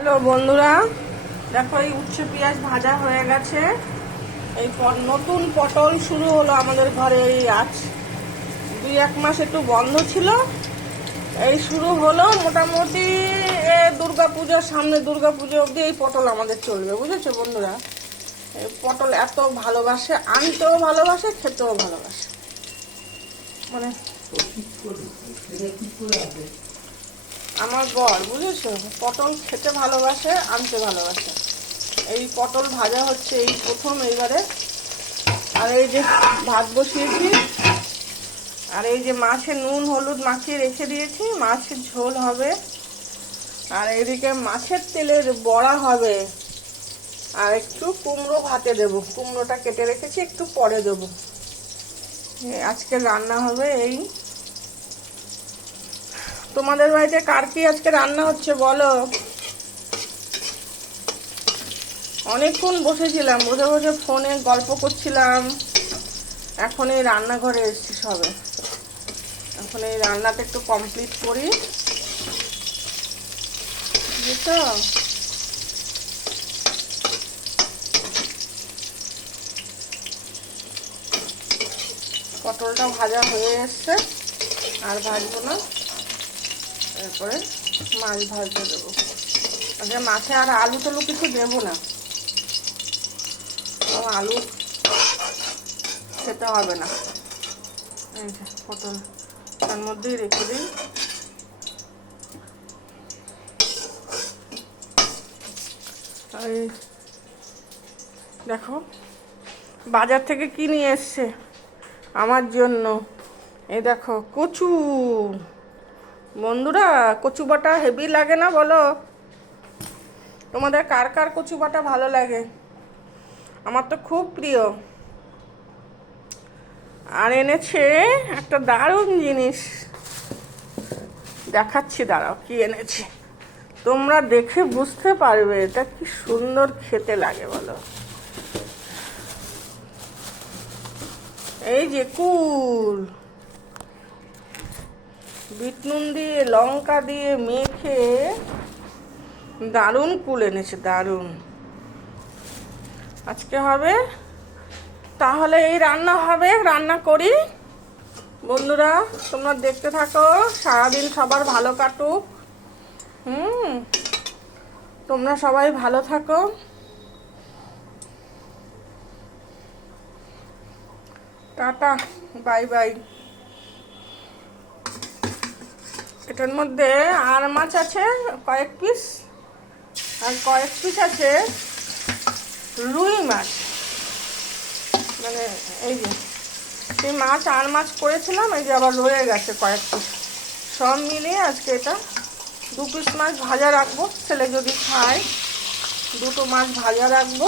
Hello বন্ধুরা, দেখো এই উচ্ছে পেঁয়াজ ভাজা হয়ে গেছে। এই নতুন পটল শুরু হলো আমাদের ঘরে। এই আজ 2-1 মাস একটু বন্ধ ছিল, এই শুরু হলো। মোটামুটি দুর্গাপূজার সামনে, দুর্গাপুজো অবধি এই পটল আমাদের চলবে, বুঝেছো বন্ধুরা। এই পটল এত ভালোবাসে, আনতেও ভালোবাসে, খেতেও ভালোবাসে। মানে আমার বর, বুঝেছো, পটল খেতে ভালোবাসে, আনতে ভালোবাসে। এই পটল ভাজা হচ্ছে এই প্রথম এইবারে। আর এই যে ভাত বসিয়েছি, আর এই যে মাছে নুন হলুদ মাখিয়ে রেখে দিয়েছি, মাছের ঝোল হবে। আর এদিকে মাছের তেলের বড়া হবে। আর একটু কুমড়ো ভাতে দেবো, কুমড়োটা কেটে রেখেছি, একটু পরে দেবো। আজকে রান্না হবে এই। তোমাদের বাড়িতে কার কি আজকে রান্না হচ্ছে বলো। অনেকক্ষণ বসেছিলাম, বসে বসে ফোনে গল্প করছিলাম। এখন এই রান্নাঘরে এসেছি সবে। এখন এই রান্নাটা একটু কমপ্লিট করি, বুঝছো। পটলটা ভাজা হয়ে এসছে, আর ভাজবো না। এরপরে মাছ ভাজতে দেবো। আচ্ছা, মাছে আর আলু টালু কিছু দেবো না, আলু খেতে হবে না। এই যে পটল তার মধ্যেই রেখে দিই। এই দেখো বাজার থেকে কি নিয়ে এসছে আমার জন্য। এই দেখো কচু। বন্ধুরা, কচু বাটা হেভি লাগে না বলো? তোমাদের কার কার কচু বাটা ভালো লাগে? আমার তো খুব প্রিয়। আর এনেছে একটা দারুণ জিনিস, দেখাচ্ছি, দাঁড়াও কি এনেছে। তোমরা দেখে বুঝতে পারবে এটা কি সুন্দর খেতে লাগে বলো। এই যে কুল, বিট নুন দিয়ে লঙ্কা দিয়ে মেখে দারুণ কুল এনেছে, দারুণ। আজকে হবে, তাহলে এই রান্না হবে, রান্না করি। বন্ধুরা তোমরা দেখতে থাকো, সারাদিন সবার ভালো কাটুক। তোমরা সবাই ভালো থাকো। Tata, bye bye. এটার মধ্যে আর মাছ আছে কয়েক পিস, আর কয়েক পিস আছে রুই মাছ। মানে এই যে সেই মাছ আর মাছ করেছিলাম, এই যে আবার রয়ে গেছে কয়েক পিস। সব মিলিয়ে আজকে এটা 2 পিস মাছ ভাজা রাখবো, ছেলে যদি খায় 2টো মাছ ভাজা রাখবো।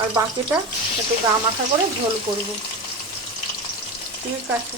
আর বাকিটা একটু গা মাখা করে ঝোল করবো। ঠিক আছে।